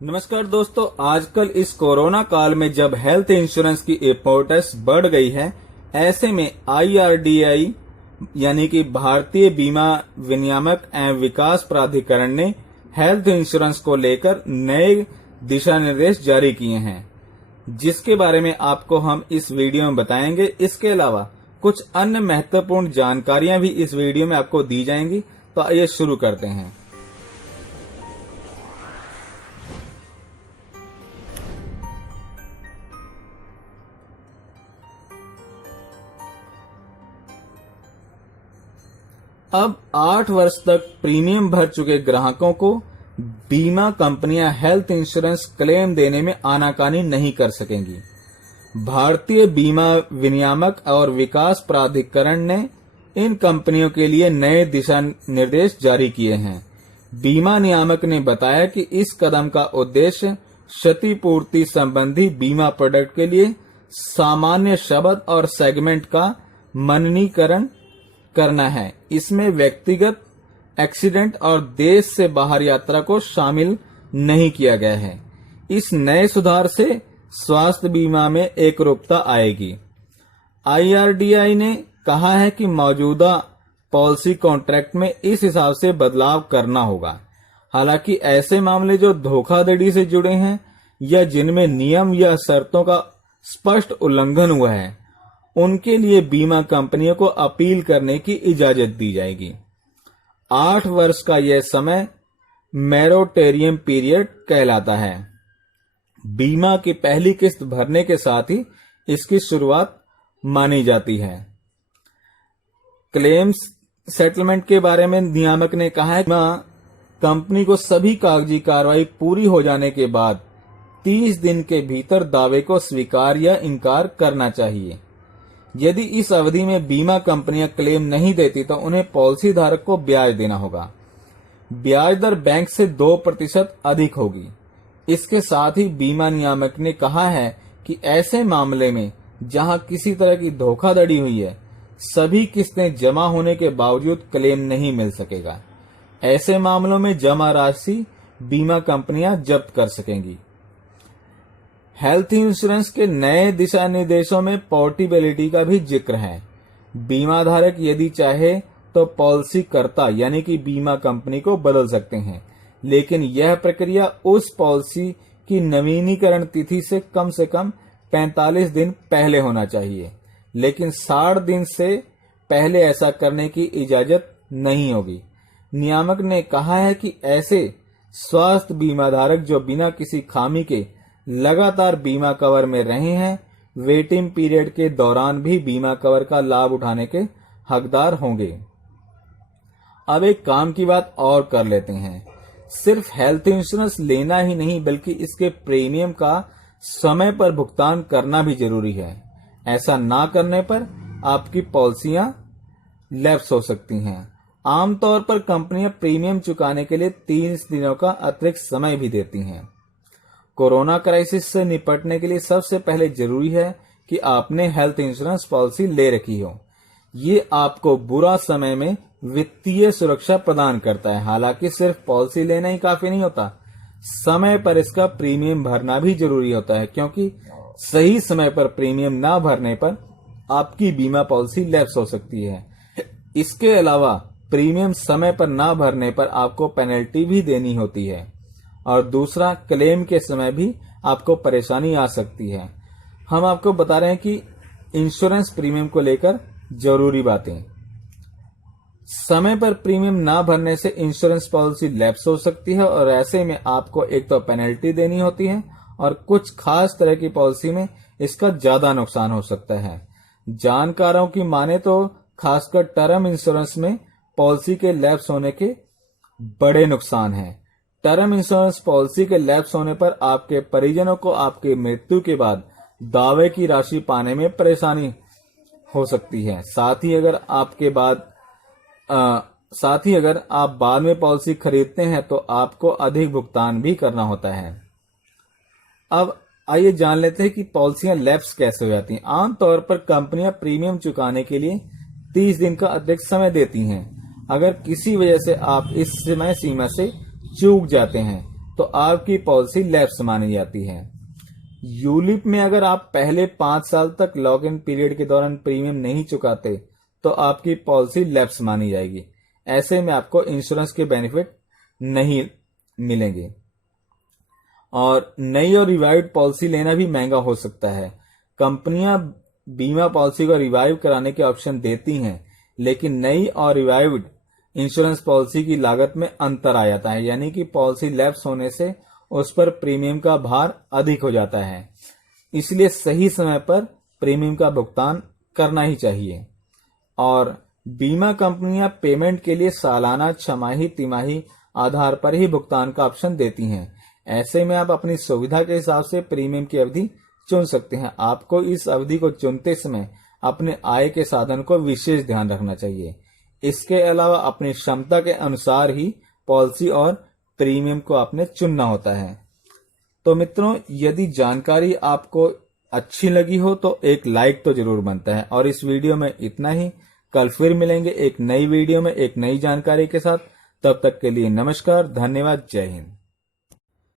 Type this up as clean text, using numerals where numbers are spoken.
नमस्कार दोस्तों, आजकल इस कोरोना काल में जब हेल्थ इंश्योरेंस की इम्पोर्टेंस बढ़ गई है, ऐसे में IRDAI यानी कि भारतीय बीमा विनियामक एवं विकास प्राधिकरण ने हेल्थ इंश्योरेंस को लेकर नए दिशा निर्देश जारी किए हैं, जिसके बारे में आपको हम इस वीडियो में बताएंगे। इसके अलावा कुछ अन्य महत्वपूर्ण जानकारियां भी इस वीडियो में आपको दी जाएंगी। तो आइए शुरू करते हैं। अब 8 वर्ष तक प्रीमियम भर चुके ग्राहकों को बीमा कंपनियां हेल्थ इंश्योरेंस क्लेम देने में आनाकानी नहीं कर सकेंगी। भारतीय बीमा विनियामक और विकास प्राधिकरण ने इन कंपनियों के लिए नए दिशा निर्देश जारी किए हैं। बीमा नियामक ने बताया कि इस कदम का उद्देश्य क्षतिपूर्ति संबंधी बीमा प्रोडक्ट के लिए सामान्य शब्द और सेगमेंट का मननीकरण करना है। इसमें व्यक्तिगत एक्सीडेंट और देश से बाहर यात्रा को शामिल नहीं किया गया है। इस नए सुधार से स्वास्थ्य बीमा में एकरूपता आएगी। IRDAI ने कहा है कि मौजूदा पॉलिसी कॉन्ट्रैक्ट में इस हिसाब से बदलाव करना होगा। हालांकि ऐसे मामले जो धोखाधड़ी से जुड़े हैं या जिनमें नियम या शर्तों का स्पष्ट उल्लंघन हुआ है, उनके लिए बीमा कंपनियों को अपील करने की इजाजत दी जाएगी। 8 वर्ष का यह समय मोरेटोरियम पीरियड कहलाता है। बीमा की पहली किस्त भरने के साथ ही इसकी शुरुआत मानी जाती है। क्लेम्स सेटलमेंट के बारे में नियामक ने कहा है कि बीमा कंपनी को सभी कागजी कार्रवाई पूरी हो जाने के बाद 30 दिन के भीतर दावे को स्वीकार या इनकार करना चाहिए। यदि इस अवधि में बीमा कंपनियां क्लेम नहीं देती तो उन्हें पॉलिसी धारक को ब्याज देना होगा। ब्याज दर बैंक से 2% अधिक होगी। इसके साथ ही बीमा नियामक ने कहा है कि ऐसे मामले में जहां किसी तरह की धोखाधड़ी हुई है, सभी किस्तें जमा होने के बावजूद क्लेम नहीं मिल सकेगा। ऐसे मामलों में जमा राशि बीमा कंपनियां जब्त कर सकेंगी। हेल्थ इंश्योरेंस के नए दिशा निर्देशों में पोर्टेबिलिटी का भी जिक्र है। बीमा धारक यदि चाहे तो पॉलिसी कर्ता यानी कि बीमा कंपनी को बदल सकते हैं, लेकिन यह प्रक्रिया उस पॉलिसी की नवीनीकरण तिथि से कम 45 दिन पहले होना चाहिए, लेकिन 60 दिन से पहले ऐसा करने की इजाजत नहीं होगी। नियामक ने कहा है कि ऐसे स्वास्थ्य बीमा धारक जो बिना किसी खामी के लगातार बीमा कवर में रहे हैं, वेटिंग पीरियड के दौरान भी बीमा कवर का लाभ उठाने के हकदार होंगे। अब एक काम की बात और कर लेते हैं। सिर्फ हेल्थ इंश्योरेंस लेना ही नहीं बल्कि इसके प्रीमियम का समय पर भुगतान करना भी जरूरी है। ऐसा ना करने पर आपकी पॉलिसियां लैप्स हो सकती हैं। आमतौर पर कंपनियां प्रीमियम चुकाने के लिए 30 दिनों का अतिरिक्त समय भी देती हैं। कोरोना क्राइसिस से निपटने के लिए सबसे पहले जरूरी है कि आपने हेल्थ इंश्योरेंस पॉलिसी ले रखी हो। ये आपको बुरा समय में वित्तीय सुरक्षा प्रदान करता है। हालांकि सिर्फ पॉलिसी लेना ही काफी नहीं होता, समय पर इसका प्रीमियम भरना भी जरूरी होता है, क्योंकि सही समय पर प्रीमियम ना भरने पर आपकी बीमा पॉलिसी लैप्स हो सकती है। इसके अलावा प्रीमियम समय पर ना भरने पर आपको पेनल्टी भी देनी होती है, और दूसरा, क्लेम के समय भी आपको परेशानी आ सकती है। हम आपको बता रहे हैं कि इंश्योरेंस प्रीमियम को लेकर जरूरी बातें। समय पर प्रीमियम ना भरने से इंश्योरेंस पॉलिसी लैप्स हो सकती है, और ऐसे में आपको एक तो पेनल्टी देनी होती है और कुछ खास तरह की पॉलिसी में इसका ज्यादा नुकसान हो सकता है। जानकारों की माने तो खासकर टर्म इंश्योरेंस में पॉलिसी के लैप्स होने के बड़े नुकसान हैं। टर्म इंश्योरेंस पॉलिसी के लैप्स होने पर आपके परिजनों को आपकी मृत्यु के बाद दावे की राशि पाने में परेशानी हो सकती है। साथ ही अगर आप बाद में पॉलिसी खरीदते हैं तो आपको अधिक भुगतान भी करना होता है। अब आइए जान लेते हैं कि पॉलिसियां लैप्स कैसे हो जाती हैं। आमतौर पर कंपनियां प्रीमियम चुकाने के लिए 30 दिन का अतिरिक्त समय देती हैं। अगर किसी वजह से आप इस समय सीमा से चूक जाते हैं तो आपकी पॉलिसी लैप्स मानी जाती है। यूलिप में अगर आप पहले 5 साल तक लॉक इन पीरियड के दौरान प्रीमियम नहीं चुकाते तो आपकी पॉलिसी लैप्स मानी जाएगी। ऐसे में आपको इंश्योरेंस के बेनिफिट नहीं मिलेंगे। और नई और रिवाइव्ड पॉलिसी लेना भी महंगा हो सकता है। कंपनियां बीमा पॉलिसी को रिवाइव कराने के ऑप्शन देती हैं, लेकिन नई और रिवाइव्ड इंश्योरेंस पॉलिसी की लागत में अंतर आ जाता है, यानी कि पॉलिसी लैप्स होने से उस पर प्रीमियम का भार अधिक हो जाता है। इसलिए सही समय पर प्रीमियम का भुगतान करना ही चाहिए। और बीमा कंपनियां पेमेंट के लिए सालाना, छमाही, तिमाही आधार पर ही भुगतान का ऑप्शन देती हैं। ऐसे में आप अपनी सुविधा के हिसाब से प्रीमियम की अवधि चुन सकते हैं। आपको इस अवधि को चुनते समय अपने आय के साधन को विशेष ध्यान रखना चाहिए। इसके अलावा अपनी क्षमता के अनुसार ही पॉलिसी और प्रीमियम को आपने चुनना होता है। तो मित्रों, यदि जानकारी आपको अच्छी लगी हो तो एक लाइक तो जरूर बनता है। और इस वीडियो में इतना ही। कल फिर मिलेंगे एक नई वीडियो में एक नई जानकारी के साथ। तब तक के लिए नमस्कार, धन्यवाद, जय हिंद।